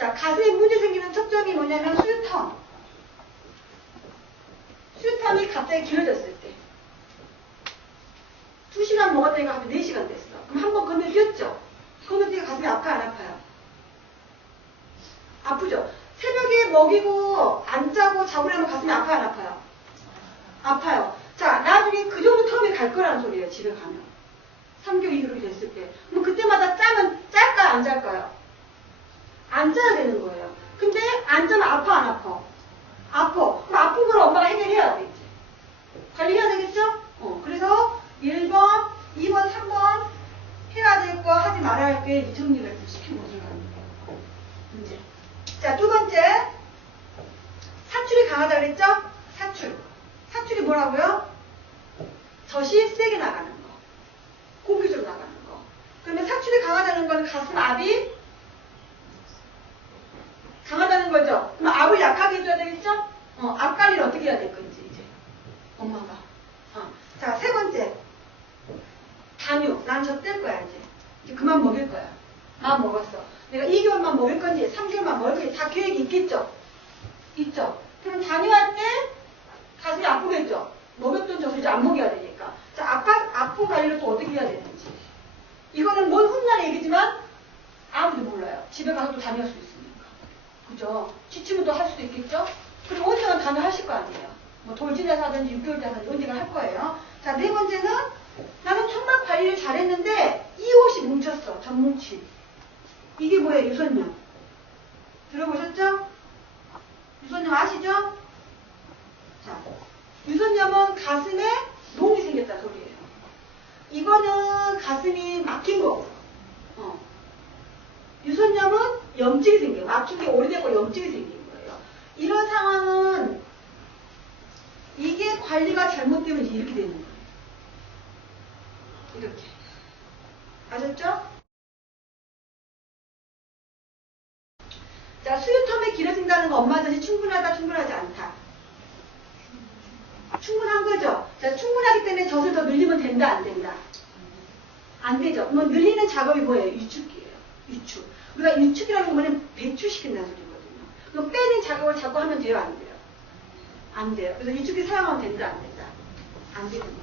자, 가슴에 문제 생기는 특징이 뭐냐면 수유텀. 수유텀이 갑자기 길어졌을 때. 2시간 먹었다니까 갑자기 4시간 됐어. 그럼 한 번 건너뛰었죠? 건너뛰니까 가슴이 아파요, 안 아파요? 아프죠? 새벽에 먹이고 안 짜고 자고 나면 가슴이 아파요, 안 아파요? 아파요. 자, 나중에 그 정도 텀이 갈 거라는 소리예요, 집에 가면. 3개월 이후로 됐을 때. 그럼 그때마다 짜면 짤까요, 안 짤까요? 안 짜야 되는 거예요. 근데 안 짜면 아파, 안 아파? 아파. 그럼 아픈 걸 엄마가 해결해야 돼, 이제. 관리해야 되겠죠? 그래서 1번, 2번, 3번 해야 될 거 하지 말아야 할 게 정리를 시키고 들어가는 거예요. 문제. 자, 두 번째. 사출이 강하다 그랬죠? 사출. 사출이 뭐라고요? 젖이 세게 나가는 거. 공기적으로 나가는 거. 그러면 사출이 강하다는 건 가슴 압이 강하다는 거죠. 그럼 압을 약하게 해줘야 되겠죠? 압 관리를 어떻게 해야 될 건지 이제 엄마가. 자, 세 번째. 단유. 난 저 뗄 거야 이제 그만 먹일 거야. 마음 먹었어. 내가 2개월만 먹일 건지 3개월만 먹일 건지 다 계획이 있겠죠? 있죠? 그럼 단유할 때 가슴이 아프겠죠? 먹였던 젖을 이제 안 먹여야 되니까. 자, 아픈 관리를 또 어떻게 해야 되는지. 이거는 뭔 훗날 얘기지만 아무도 몰라요. 집에 가서 또 단유할 수 있으니까. 그죠? 지치면 또 할 수도 있겠죠? 그리고 언젠간 단유하실 거 아니에요. 뭐 돌진해서 하든지 6개월 돼서 언젠가 할 거예요. 자, 네 번째는 나는 천막 관리를 잘했는데 이 옷이 뭉쳤어. 전뭉치. 이게 뭐예요? 유선염. 들어보셨죠? 유선염 아시죠? 자, 유선염은 가슴에 농이 생겼다는 소리예요. 이거는 가슴이 막힌 거고. 유선염은 염증이 생겨요. 막힌 게 오래되고 염증이 생긴 거예요. 이런 상황은 이게 관리가 잘못되면 이렇게 되는 거예요. 이렇게. 아셨죠? 자, 수유텀이 길어진다는 거 엄마 젖이 충분하다, 충분하지 않다. 충분한 거죠? 자, 충분하기 때문에 젖을 더 늘리면 된다, 안 된다? 안 되죠. 뭐 늘리는 작업이 뭐예요? 유축이에요. 유축. 우리가 유축이라는 건 뭐냐면 배출시킨다는 소리거든요. 그럼 빼는 작업을 자꾸 하면 돼요, 안 돼요? 안 돼요. 그래서 유축기 사용하면 된다, 안 된다? 안 되는 거예요.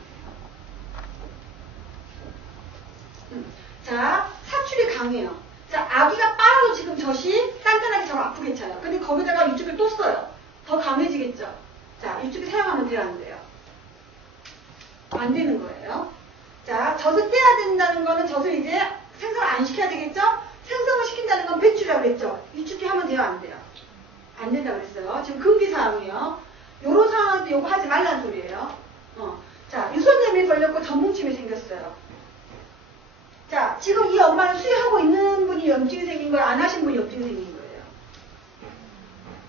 자, 사출이 강해요. 자, 아기가 빨아도 지금 젖이 단단하게 잘 아프겠잖아요. 근데 거기다가 유축을 또 써요. 더 강해지겠죠? 자, 유축기 사용하면 돼요, 안 돼요? 안 되는 거예요. 자, 젖을 떼야 된다는 거는 젖을 이제 생성을 안 시켜야 되겠죠? 생성을 시킨다는 건 배출이라고 그랬죠? 유축기 하면 돼요, 안 돼요? 안 된다고 그랬어요. 지금 금기사항이에요. 요런 상황할 때 요거 하지 말라는 소리예요. 자, 유선염이 걸렸고 전뭉침이 생겼어요. 자, 지금 이 엄마는 수유하고 있는 분이 염증이 생긴 거예요? 안 하신 분이 염증이 생긴 거예요?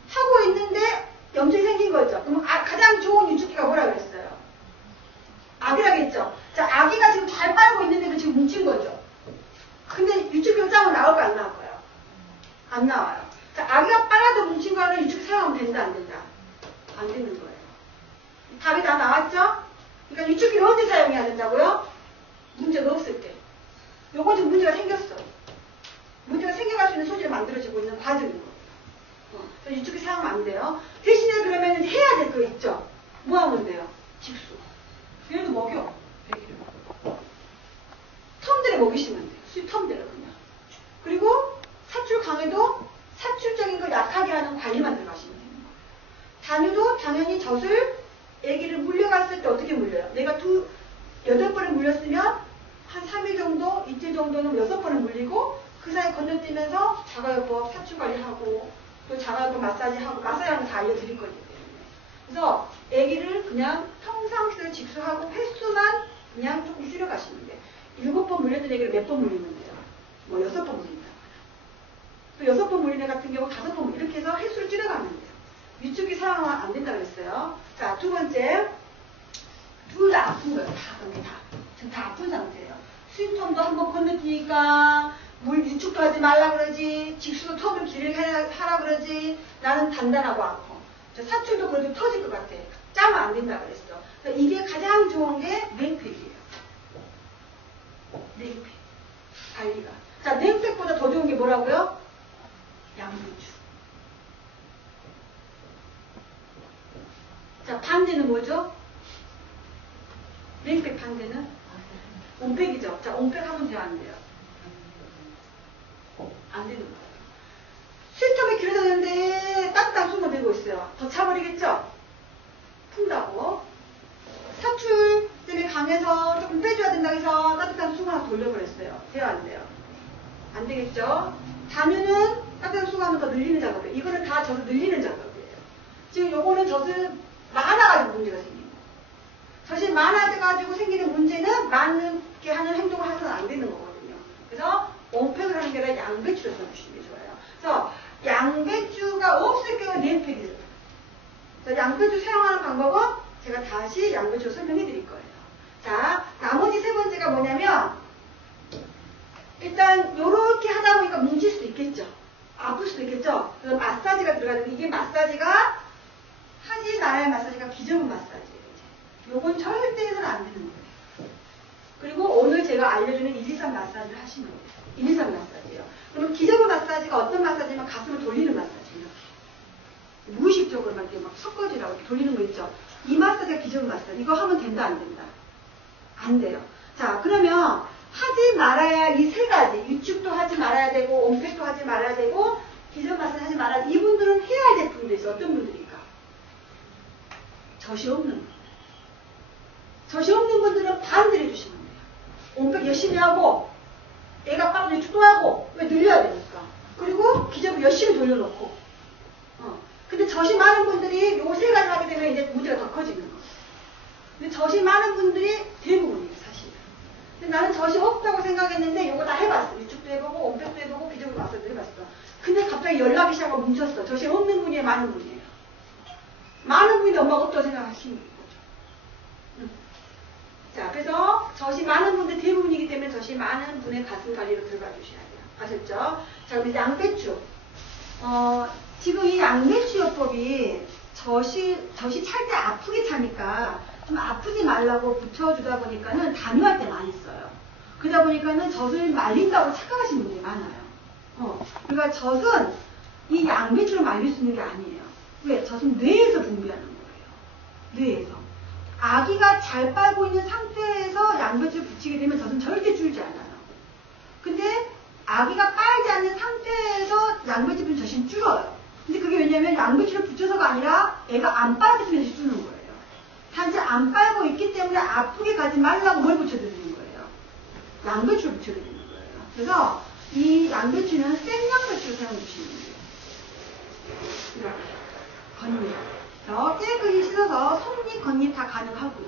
하고 있는데 염증이 생긴 거죠. 그럼 가장 좋은 유축기가 뭐라 그랬어요? 아기라겠죠. 자, 아기가 지금 잘 빨고 있는데 그 지금 뭉친 거죠. 근데 유축기 짜면 나올까 안 나올까요? 안 나와요. 자, 아기가 빨아도 뭉친 거는 유축 사용하면 된다, 안 된다? 안 되는 거예요. 답이 다 나왔죠? 그러니까 유축기를 언제 사용해야 된다고요? 문제가 없을 때. 요거 지금 문제가 생겼어. 문제가 생겨갈 수 있는 소지가 만들어지고 있는 과정인 거예요. 그래서 유축기 사용하면 안 돼요. 대신에 그러면 이제 해야 될 거 있죠? 뭐 하면 돼요? 직수. 얘도 먹여. 배기를. 텀들에 먹이시면 돼요. 수유텀대로 그냥. 그리고 사출 강해도 사출적인 걸 약하게 하는 관리만 들어가시면 되는 거예요. 단유도 당연히 젖을 아기를 물려갔을 때 어떻게 물려요? 내가 8번을 물렸으면 한 3일 정도, 이틀 정도는 6번을 물리고 그 사이 건너뛰면서 자가요법 사출관리하고 또 자가요법 마사지하고 마사지하는 거 다 알려드릴 거기 때문에. 그래서 아기를 그냥 평상시에 직수하고 횟수만 그냥 조금 줄여가시면 돼요. 7번 물렸던 아기를 몇 번 물리면 돼요? 뭐 6번 물린다. 또 6번 물린 애 같은 경우 5번 이렇게 해서 횟수를 줄여가면 돼요. 유축기 사용은 안 된다고 그랬어요. 자, 두 번째. 둘 다 아픈 거예요. 다. 지금 다 아픈 상태예요. 수유텀도 한번 건너뛰니까 물 유축도 하지 말라 그러지. 직수도 텀을 길게 하라 그러지. 나는 단단하고 아파. 사출도 그래도 터질 것 같아. 짜면 안 된다 그랬어. 그러니까 이게 가장 좋은 게 냉팩이에요. 냉팩. 관리가. 자, 냉팩보다 더 좋은 게 뭐라고요? 양배추. 자, 반대는 뭐죠? 링백 반대는? 온백이죠. 자, 온백 하면 돼요, 안 돼요? 안 되는 거예요. 스위텀이 길어졌는데 따뜻한 수건을 들고 있어요. 더 차버리겠죠? 푼다고. 사출 때문에 강해서 조금 빼줘야 된다고 해서 따뜻한 수건을 돌려버렸어요. 돼요, 안 돼요? 안 되겠죠? 단유는 따뜻한 수건을 더 늘리는 작업이에요. 이거는 다 젖을 늘리는 작업이에요. 지금 요거는 젖을 많아가지고 문제가 생기는 거예요. 젖이 많아져가지고 생기는 문제는 많게 하는 행동을 해서는 안 되는 거거든요. 그래서 온팩을 하는 게 아니라 양배추를 써주시는 게 좋아요. 그래서 양배추가 없을 경우 네팩이에요. 그래서 양배추 사용하는 방법은 제가 다시 양배추 설명해 드릴 거예요. 자, 나머지 세 번째가 뭐냐면 일단 요렇게 하다 보니까 뭉칠 수도 있겠죠. 아플 수도 있겠죠. 그래서 마사지가 들어가는데 이게 마사지가 하지 말아야 마사지가 기저분 마사지예요. 요건 절대 해서는 안 되는 거예요. 그리고 오늘 제가 알려주는 1, 2, 3 마사지를 하시는 거예요. 1, 2, 3 마사지예요. 그럼 기저분 마사지가 어떤 마사지면 가슴을 돌리는 마사지 이렇게 무의식적으로 막 이렇게 막 섞어지라고 이렇게 돌리는 거 있죠. 이 마사지가 기저분 마사지. 이거 하면 된다 안 된다? 안 돼요. 자, 그러면 하지 말아야 이 세 가지 유축도 하지 말아야 되고 온팩도 하지 말아야 되고 기저분 마사지 하지 말아야 돼. 이분들은 해야 될 분들이 있어요. 어떤 분들일까? 젖이 없는 분. 젖이 없는 분들은 반대로 해주시면 돼요. 온팩 열심히 하고 애가 빠르게 유축도 하고 왜 늘려야 되니까. 그리고 기저분 열심히 돌려놓고 근데 젖이 많은 분들이 요 세 가지 하게 되면 이제 문제가 더 커지는 거예요. 근데 젖이 많은 분들이 대부분이에요, 사실. 근데 나는 젖이 없다고 생각했는데 요거 다 해봤어. 유축도 해보고, 온팩도 해보고, 기저분 마사지도 해봤어. 근데 갑자기 연락이 시작하고 뭉쳤어. 젖이 없는 분이에요, 많은 분이에요. 많은 분인데 엄마가 없다고 생각하시는 거죠. 자, 그래서 젖이 많은 분들 대부분이기 때문에 젖이 많은 분의 가슴 관리로 들어가 주셔야 돼요. 아셨죠? 자, 그럼 양배추. 지금 이 양배추요법이 젖이 찰 때 아프게 차니까 좀 아프지 말라고 붙여주다 보니까는 단유할 때 많이 써요. 그러다 보니까는 젖을 말린다고 착각하시는 분들이 많아요. 그러니까 젖은 이 양배추로 말릴 수 있는 게 아니에요. 왜? 젖은 뇌에서 분비하는 거예요. 뇌에서. 아기가 잘 빨고 있는 상태에서 양배추를 붙이게 되면 젖은 절대 줄지 않아요. 근데 아기가 빨지 않는 상태에서 양배추 붙이면 젖이 줄어요. 근데 그게 왜냐면 양배추를 붙여서가 아니라 애가 안 빨고 있으면 젖이 줄는 거예요. 단지 안 빨고 있기 때문에 아프게 가지 말라고 뭘 붙여드리는 거예요? 양배추를 붙여드리는 거예요. 그래서 이 양배추는 생양배추를 사용해 주시면 돼요. 이렇게 건잎. 깨끗이 씻어서 속잎, 겉잎 다 가능하고요.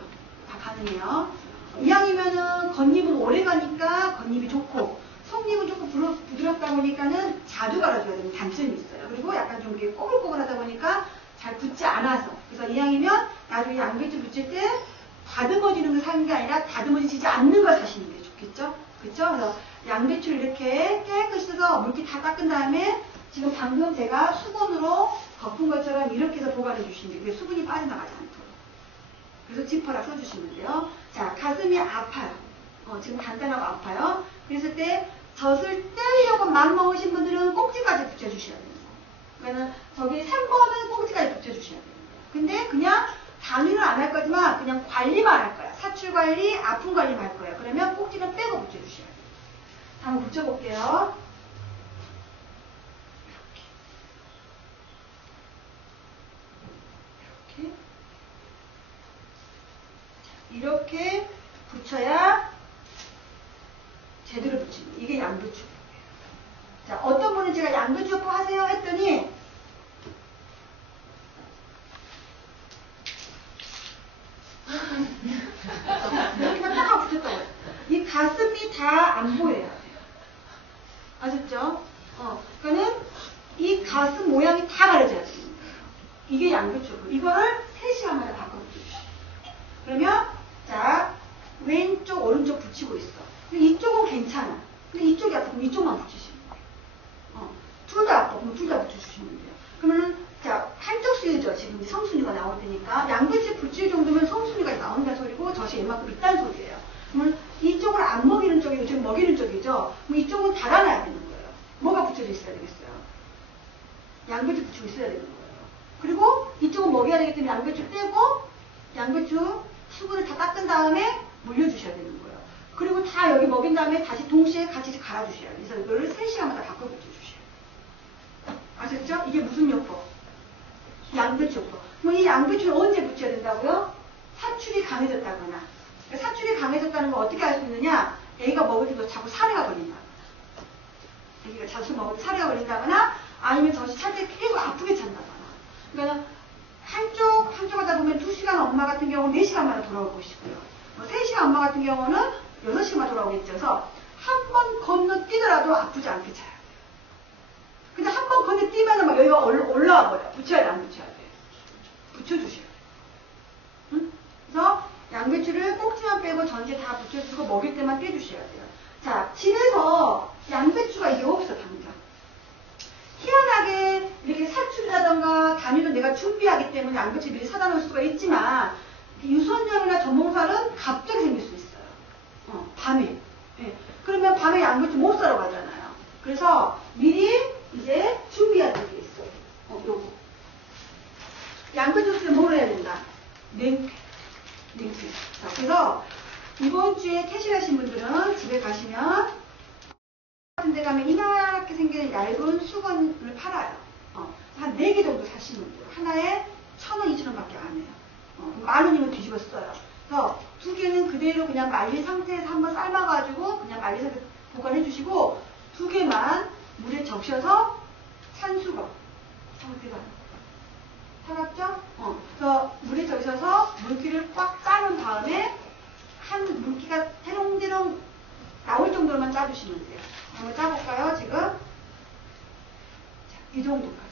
다 가능해요. 이왕이면은 겉잎은 오래 가니까 겉잎이 좋고 속잎은 조금 부드럽다 보니까는 자주 갈아줘야 되는 단점이 있어요. 그리고 약간 좀 이렇게 꼬불꼬불하다 보니까 잘 붙지 않아서. 그래서 이왕이면 나중에 양배추 붙일 때 다듬어지는 걸 사는 게 아니라 다듬어지지 않는 걸 사시는 게 좋겠죠? 그렇죠? 그래서 양배추를 이렇게 깨끗이 씻어서 물기 다 닦은 다음에 지금 방금 제가 수건으로 덮은 것처럼 이렇게 해서 보관해 주시면 돼요. 수분이 빠져나가지 않도록. 그래서 지퍼락 써주시면 돼요. 자, 가슴이 아파요. 지금 간단하고 아파요. 그랬을 때 젖을 떼려고 마음먹으신 분들은 꼭지까지 붙여주셔야 돼요. 그러니까 저기 3번은 꼭지까지 붙여주셔야 돼요. 근데 그냥 단위는 안 할 거지만 그냥 관리만 할 거야. 사출 관리, 아픔 관리만 할 거예요. 그러면 꼭지는 빼고 붙여주셔야 돼요. 한번 붙여볼게요. 이렇게 붙여야 제대로 붙이는 이게 양배추. 자, 어떤 분은 제가 양배추 요법 하세요 했더니 이렇게만 딱 하고 붙였다고 해요. 이 가슴이 다 안 보여야 돼요. 아셨죠? 그러니까는 이 가슴 모양이 다 가려져야 돼요. 이게 양배추 요법. 이거를 3시간마다 바꿔주십시오. 그러면 자, 왼쪽 오른쪽 붙이고 있어. 근데 이쪽은 괜찮아. 근데 이쪽이 아프면 이쪽만 붙이시면 돼요. 둘 다 아파. 그럼 둘 다 붙여주시면 돼요. 그러면은 자, 한쪽 수유죠. 지금 성순이가 나올 테니까 양배추 붙일 정도면 성순이가 나온다는 소리고 젖이 이만큼 있다는 소리예요. 그러면 이쪽을 안 먹이는 쪽이고 지금 먹이는 쪽이죠. 그럼 이쪽은 달아놔야 되는 거예요. 뭐가 붙여져 있어야 되겠어요? 양배추 붙이고 있어야 되는 거예요. 그리고 이쪽은 먹여야 되기 때문에 양배추 떼고 양배추 수분을 다 닦은 다음에 물려주셔야 되는 거예요. 그리고 다 여기 먹인 다음에 다시 동시에 같이 갈아주셔야 돼요. 그래서 이거를 3시간마다 바꿔 붙여주셔야 돼요. 아셨죠? 이게 무슨 요법? 양배추 요법. 그럼 이 양배추를 언제 붙여야 된다고요? 사출이 강해졌다거나. 그러니까 사출이 강해졌다는 걸 어떻게 알 수 있느냐? 애기가 먹을 때도 자꾸 사례가 걸린다. 애기가 자주 먹을 때 사례가 걸린다거나 아니면 젖이 찰 때 계속 아프게 찬다거나. 그러니까 한쪽 하다 보면 2시간 엄마 같은 경우는 4시간마다 돌아올 것이고요. 3시간 엄마 같은 경우는 6시간만 돌아오겠죠. 그래서 한 번 건너뛰더라도 아프지 않게 차야 돼요. 근데 한 번 건너뛰면 막 여기가 올라와 버려요. 붙여야 돼, 안 붙여야 돼? 붙여주셔야 돼요. 응? 그래서 양배추를 꼭지만 빼고 전체 다 붙여주고 먹일 때만 떼주셔야 돼요. 자, 집에서 양배추가 이게 없어, 당장. 희한하게 이렇게 사출이라던가 단위도 내가 준비하기 때문에 양배추 미리 사다 놓을 수가 있지만 유선염이나 전몽살은 갑자기 생길 수 있어요. 밤에. 예. 그러면 밤에 양배추 못 사러 가잖아요. 그래서 미리 이제 준비해야 될 게 있어요. 요거. 양배추 쓰면 뭘 해야 된다? 냉쾌. 자, 그래서 이번 주에 퇴실하신 분들은 집에 가시면 같은 데 가면 이만하게 생기는 얇은 수건을 팔아요. 한 4개 정도 사시면 돼요. 하나에 1,000원, 2,000원 밖에 안 해요. 10,000원이면 뒤집어 써요. 그래서 2개는 그대로 그냥 말린 상태에서 한번 삶아가지고 그냥 말린 상태에서 보관해 주시고 2개만 물에 적셔서 산수건 상태가 살았죠? 그래서 물에 적셔서 물기를 꽉 짜는 다음에 한 물기가 대롱대롱 나올 정도로만 짜주시면 돼요. 한번 짜볼까요, 지금? 자, 이 정도까지.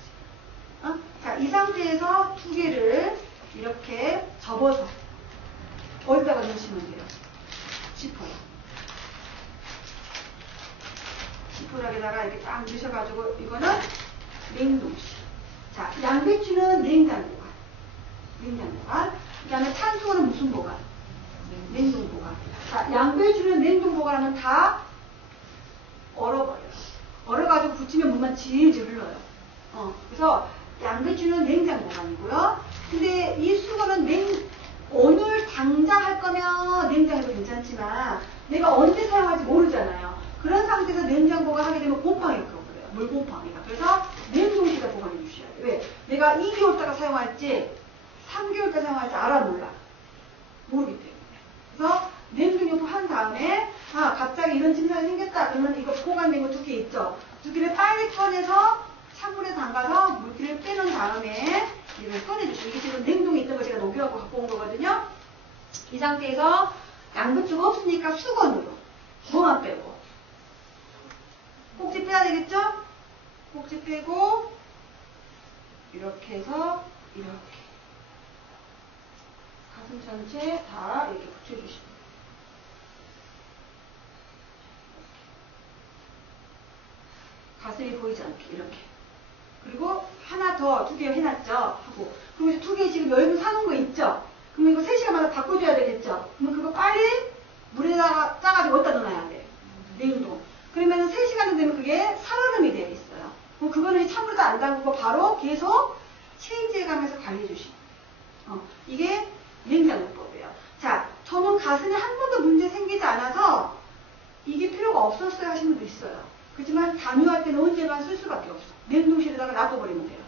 자, 이 상태에서 2개를 이렇게 접어서 어디다가 넣으시면 돼요? 지퍼에. 지퍼락에다가 이렇게 딱 넣으셔가지고 이거는 냉동실. 자, 양배추는 냉장 보관. 그 다음에 탄수화는 무슨 보관? 냉동 보관. 자, 양배추는 냉동 보관하면 다 얼어버려요. 얼어가지고 붙이면 물만 질질 흘러요. 그래서 양배추는 냉장 보관이고요. 근데 이 수건은 오늘 당장 할 거면 냉장에도 괜찮지만 내가 언제 사용할지 모르잖아요. 그런 상태에서 냉장 보관하게 되면 곰팡이가 그래요. 물곰팡이가. 그래서 냉동실에 보관해 주셔야 돼요. 왜? 내가 2개월 동안 사용할지 3개월 동안 사용할지 알아 몰라. 모르기 때문에. 그래서 냉동용품 한 다음에 갑자기 이런 증상이 생겼다. 그러면 이거 보관된 거 2개 있죠. 2개를 빨리 꺼내서 찬물에 담가서 물기를 빼는 다음에 이걸 꺼내주시고 이게 지금 냉동에 있던 거 제가 녹여갖고 갖고 온 거거든요. 이 상태에서 양배추가 없으니까 수건으로 뭐만 빼고 꼭지 빼야 되겠죠? 꼭지 빼고 이렇게 해서 이렇게 가슴 전체 다 이렇게 붙여주시고 가슴이 보이지 않게 이렇게. 그리고 하나 더 2개 해놨죠? 하고. 그리고 이제 2개 지금 열분 사는 거 있죠? 그러면 이거 3시간마다 바꿔줘야 되겠죠? 그러면 그거 빨리 물에다가 짜가지고 어디다 넣어놔야 돼? 냉동. 그러면 3시간 되면 그게 살얼음이 되어 있어요. 그럼 그거는 찬물에도 안 담그고 바로 계속 체인지에 가면서 관리해주시고. 이게 냉장요법이에요. 자, 저는 가슴에 한 번도 문제 생기지 않아서 이게 필요가 없었어요 하시는 분도 있어요. 그렇지만 단유할 때는 언제나 쓸 수밖에 없어. 냉동실에다가 놔둬버리면 돼요.